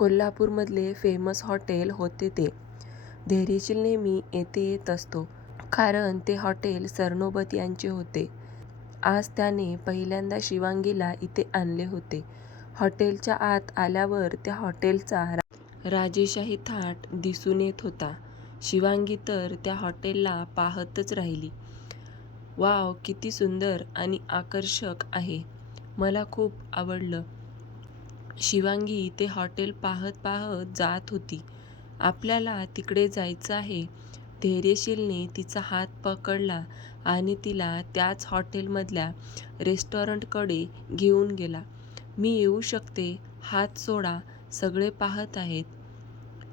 कोल्हापूरमधले famous hotel होते ते. धैर्यशील नेहमी येथे येत असतो. कारण ते हॉटेल सरनोबत यांचे होते. आज त्याने पहिल्यांदा शिवांगीला इथे आणले होते. हॉटेलच्या आत आल्यावर त्या हॉटेलचा राजेशाही थाट दिसून येत होता. शिवांगी तर त्या हॉटेलला पाहतच राहिली. वाव किती सुंदर आणि आकर्षक आहे. मला खूप आवडलं. शिवांगी ते हॉटेल पाहत पाहत जात होती. आपल्याला तिकडे जायचं आहे. धैर्यशीलने तिचा हात पकडला आणि तिला त्याच हॉटेलमधल्या रेस्टॉरंटकडे घेऊन गेला. मी येऊ शकते? हात सोडा. सगळे पाहत आहेत.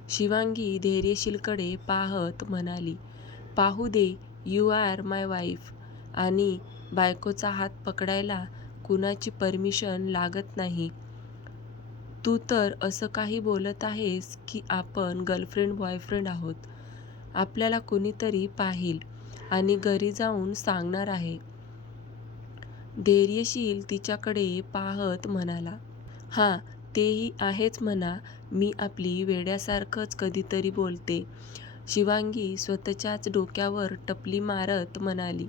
शिवांगी धैर्यशीलकडे पाहत म्हणाली. पाहू दे. यू आर माय वाईफ आणि बायकोचा हात पकडायला कुणाची परमिशन लागत नाही. तू तर असं काही बोलत आहेस की आपण गर्लफ्रेंड बॉयफ्रेंड आहोत. आपल्याला कुणीतरी पाहील आणि घरी जाऊन सांगणार आहे. धैर्यशील तिच्याकडे पाहत म्हणाला. हां तेही आहेच म्हणा मी आपली वेड्यासारखंच कधीतरी बोलते. शिवांगी स्वतःच्याच डोक्यावर टपली मारत म्हणाली.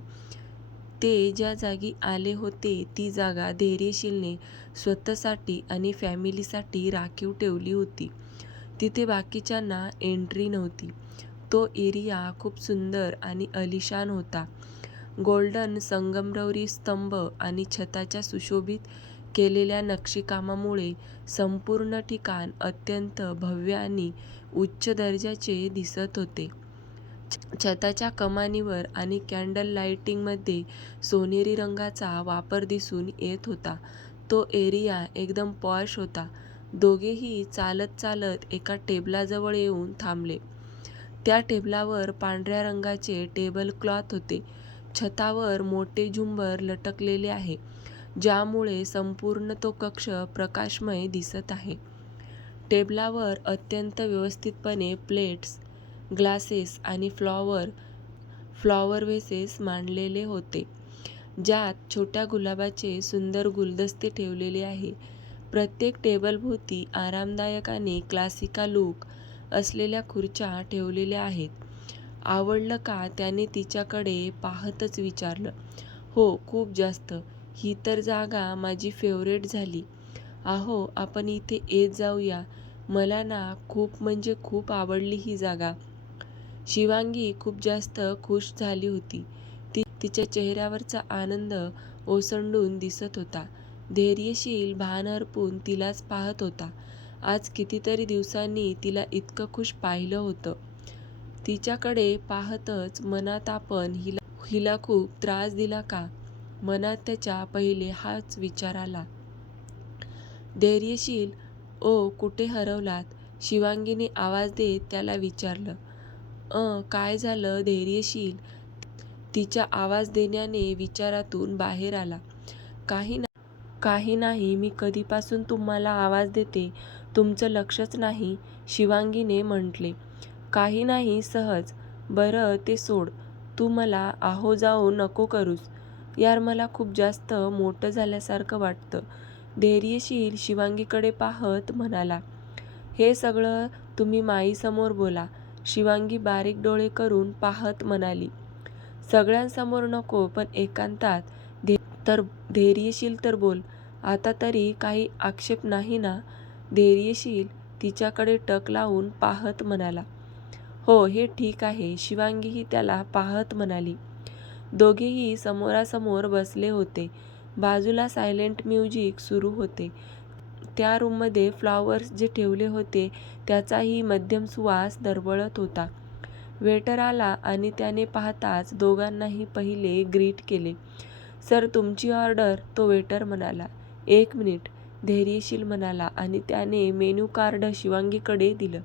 ते ज्या जागी आले होते ती जागा धैर्यशीलने स्वतःसाठी आणि फॅमिलीसाठी राखीव ठेवली होती. तिथे बाकीच्यांना एंट्री नव्हती. तो एरिया खूप सुंदर आणि आलिशान होता. गोल्डन संगमरवरी स्तंभ आणि छताच्या सुशोभित केलेल्या नक्षीकामामुळे संपूर्ण ठिकाण अत्यंत भव्य आणि उच्च दर्जाचे दिसत होते. छताच्या कमानीवर आणि कॅन्डल लाईटिंगमध्ये सोनेरी रंगाचा वापर दिसून येत होता. तो एरिया एकदम पॉश होता. दोघेही चालत चालत एका टेबलाजवळ येऊन थांबले. त्या टेबलावर पांढऱ्या रंगाचे टेबलक्लॉथ होते. छतावर मोठे झुंबर लटकलेले आहे. ज्यामुळे संपूर्ण तो कक्ष प्रकाशमय दिसत आहे. टेबलावर अत्यंत व्यवस्थितपणे प्लेट्स, ग्लासेस आणि फ्लॉवर फ्लॉवर वेसेस मांडलेले होते. ज्यात छोट्या गुलाबाचे सुंदर गुलदस्ते ठेवलेले आहे. प्रत्येक टेबलभोवती आरामदायक आणि क्लासिकल लूक असलेल्या खुर्च्या ठेवलेल्या आहेत. आवडलं का त्याने तिच्याकडे पाहतच विचारलं. हो खूप जास्त. ही तर जागा माझी फेवरेट झाली. अहो आपण इथे येत जाऊया. मला ना खूप म्हणजे खूप आवडली ही जागा. शिवांगी खूप जास्त खुश झाली होती. तिच्या चेहऱ्यावरचा आनंद ओसंडून दिसत होता. धैर्यशील भान हरपून तिलाच पाहत होता. आज कितीतरी दिवसांनी तिला इतकं खुश पाहिलं होतं. तिच्याकडे पाहतच मनात आपण हिला हिला खूप त्रास दिला का? मनात त्याच्या पहिले हाच विचार आला. धैर्यशील ओ कुठे हरवलात? शिवांगीने आवाज देत त्याला विचारलं. अं काय झालं धैर्यशील तिच्या आवाज देण्याने विचारातून बाहेर आला. काही नाही मी कधीपासून तुम्हाला आवाज देते तुमचं लक्षच नाही शिवांगीने म्हटले. काही नाही सहज. बरं ते सोड. तू मला आहो जाहो नको करूस. यार मला खूप जास्त मोठं झाल्यासारखं वाटतं. धैर्यशील शिवांगीकडे पाहत म्हणाला. हे सगळं तुम्ही माईसमोर बोला. शिवांगी बारीक डोळे करून पाहत म्हणाली. सगळ्यांसमोर नको पण एकांतात. धे तर धैर्यशील तर बोल. आता तरी काही आक्षेप नाही ना? धैर्यशील तिच्याकडे टक लावून पाहत म्हणाला. हो हे ठीक आहे. शिवांगीही त्याला पाहत म्हणाली. दोघेही समोरासमोर बसले होते. बाजूला सायलेंट म्युझिक सुरू होते. त्या रूममध्ये फ्लॉवर्स जे ठेवले होते त्याचाही मध्यम सुवास दरवळत होता. वेटर आला आणि त्याने पाहताच दोघांनाही पहिले ग्रीट केले. सर तुमची ऑर्डर तो वेटर म्हणाला. एक मिनिट धैर्यशील म्हणाला आणि त्याने मेन्यू कार्ड शिवांगीकडे दिलं.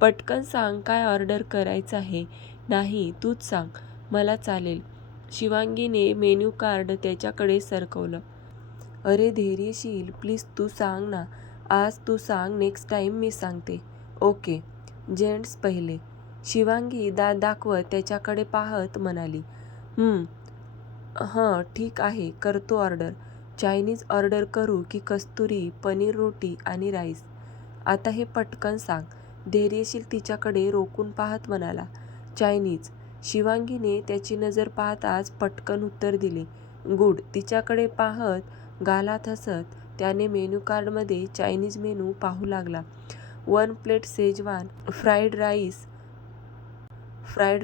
पटकन सांग काय ऑर्डर करायचं आहे. नाही तूच सांग. मला चालेल. शिवांगीने मेन्यू कार्ड त्याच्याकडे सरकवलं. अरे धैर्यशील प्लीज तू सांग ना. आज तू सांग नेक्स्ट टाईम मी सांगते. ओके. जेंट्स पहिले. शिवांगी दात दाखवत त्याच्याकडे पाहत म्हणाली. हां हं ठीक आहे करतो ऑर्डर. चायनीज ऑर्डर करू की कस्तुरी, पनीर रोटी आणि राईस? आता हे पटकन सांग. धैर्यशील तिच्याकडे रोखून पाहत म्हणाला. चायनीज. शिवांगीने त्याची नजर पाहताच पटकन उत्तर दिले. गुड. तिच्याकडे पाहत गालात हसत त्याने मेन्यूकार्डमध्ये चायनीज मेनू पाहू लागला. One plate schezwan fried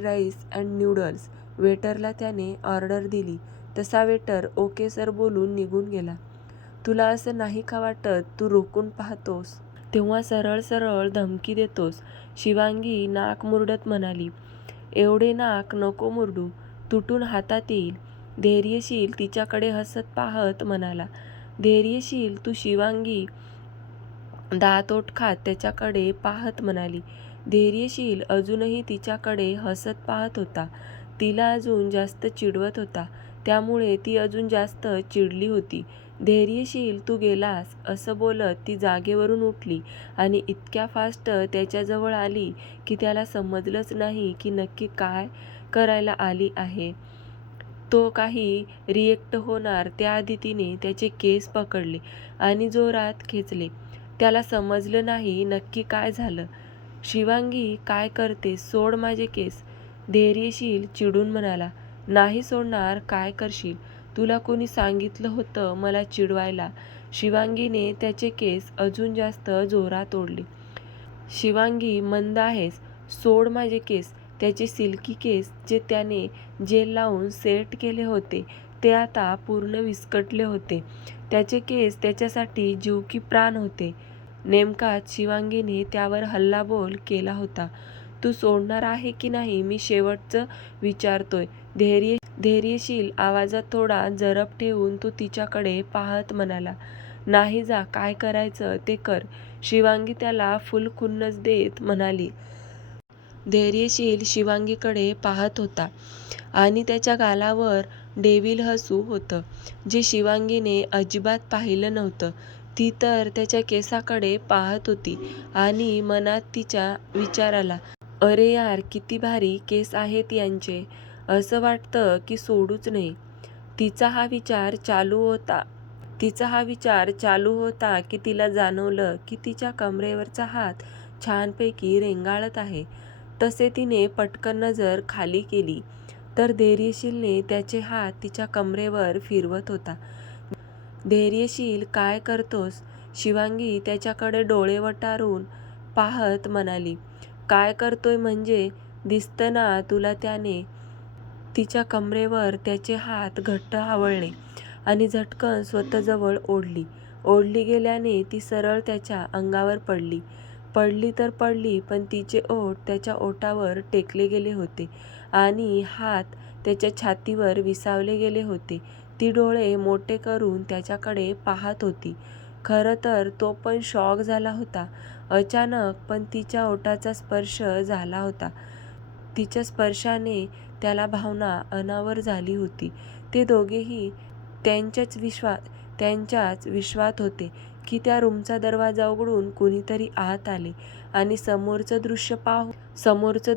rice and noodles. वेटरला त्याने ऑर्डर दिली तसा वेटर ओके सर बोलून निघून गेला. तुला असं नाही का वाटत तू रोखून पाहतोस तेव्हा सरळ सरळ धमकी देतोस? शिवांगी नाक मुरडत म्हणाली. एवढे नाक नको मुरडू. तुटून हातात येईल. धैर्यशील तिच्याकडे हसत पाहत म्हणाला. धैर्यशील तू शिवांगी दातोट खात त्याच्याकडे पाहत म्हणाली. धैर्यशील अजूनही तिच्याकडे हसत पाहत होता. तिला अजून जास्त चिडवत होता. त्यामुळे ती अजून जास्त चिडली होती. धैर्यशील तू गेलास असं बोलत ती जागेवरून उठली आणि इतक्या फास्ट त्याच्याजवळ आली की त्याला समजलंच नाही की नक्की काय करायला आली आहे. तो काही रिएक्ट होणार त्याआधी तिने त्याचे केस पकडले आणि जोरात खेचले. त्याला समजलं नाही नक्की काय झालं. शिवांगी काय करते सोड माझे केस. धैर्यशील चिडून म्हणाला. नाही सोडणार काय करशील? तुला कोणी सांगितलं होतं मला चिडवायला? शिवांगीने त्याचे केस अजून जास्त जोरात ओढले. शिवांगी मंद आहेस. सोड माझे केस. त्याचे सिल्की केस जे त्याने जेल लावून सेट केले होते ते आता पूर्ण विस्कटले होते. त्याचे केस त्याच्यासाठी जीव की प्राण होते. नेमकाच शिवांगीने त्यावर हल्लाबोल केला होता. तू सोडणार आहे की नाही मी शेवटचं विचारतोय. धैर्य धैर्यशील आवाजात थोडा जरब ठेवून तो तिच्याकडे पाहत म्हणाला. नाही जा काय करायचं ते कर. शिवांगी त्याला फुल खुन्नस देत म्हणाली. धैर्यशील शिवांगीकडे पाहत होता आणि त्याच्या गालावर डेव्हिल हसू होतं जे शिवांगीने अजिबात पाहिलं नव्हतं. ती तर त्याच्या केसांकडे पाहत होती आणि मनात तिच्या विचार आला. अरे यार किती भारी केस आहेत यांचे. असं वाटतं की सोडूच नये. तिचा हा विचार चालू होता की तिला जाणवलं की तिच्या कमरेवरचा हात छानपैकी रेंगाळत आहे. तसे तिने पटकन नजर खाली केली तर धैर्यशीलने त्याचे हात तिच्या कमरेवर फिरवत होता. धैर्यशील काय करतोस? शिवांगी त्याच्याकडे डोळे वटारून पाहत म्हणाली. काय करतोय म्हणजे? दिसतं ना तुला त्याने तिच्या कमरेवर त्याचे हात घट्ट आवळले आणि झटकन स्वतःजवळ ओढली. ओढली गेल्याने ती सरळ त्याच्या अंगावर पडली. पडली तर पडली पण तिचे ओठ त्याच्या ओठावर टेकले गेले होते आणि हात त्याच्या छातीवर विसावले गेले होते. ती डोळे मोठे करून त्याच्याकडे पाहत होती. खरं तर तो पण शॉक झाला होता. अचानक पण तिच्या ओठाचा स्पर्श झाला होता. तिच्या स्पर्शाने त्याला भावना अनावर झाली होती. ते दोघेही त्यांच्याच विश्वात होते की त्या रूमचा दरवाजा उघडून कुणीतरी आत आले आणि समोरचं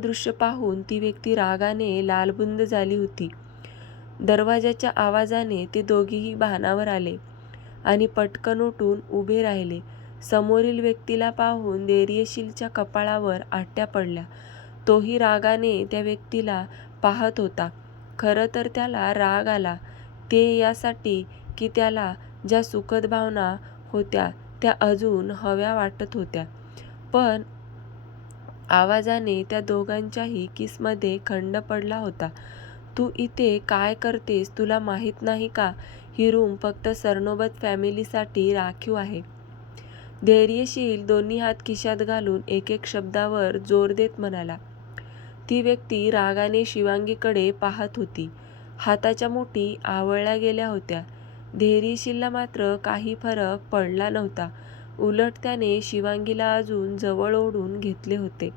दृश्य पाहून ती व्यक्ती रागाने लालबुंद झाली होती. दरवाजाच्या आवाजाने ते दोघेही भानावर आले आणि पटकन उठून उभे राहिले. समोरील व्यक्तीला पाहून देरियशीलच्या कपाळावर आट्या पडल्या. तोही रागाने त्या व्यक्तीला पाहत होता. खरं तर त्याला राग आला ते यासाठी की त्याला ज्या सुखद भावना होत्या त्या अजून हव्या वाटत होत्या. पण आवाजाने त्या दोघांच्याही किसमध्ये खंड पडला होता. तू इथे काय करतेस तुला माहीत नाही का ही रूम फक्त सरनोबत फॅमिलीसाठी राखीव आहे. धैर्यशील दोन्ही हात खिशात घालून एक शब्दावर जोर देत म्हणाला. ती व्यक्ती रागाने शिवांगीकडे पाहत होती. हाताच्या मुठी आवळल्या गेल्या होत्या. धैर्यशीलला मात्र काही फरक पडला नव्हता. उलट त्याने शिवांगीला अजून जवळ ओढून घेतले होते.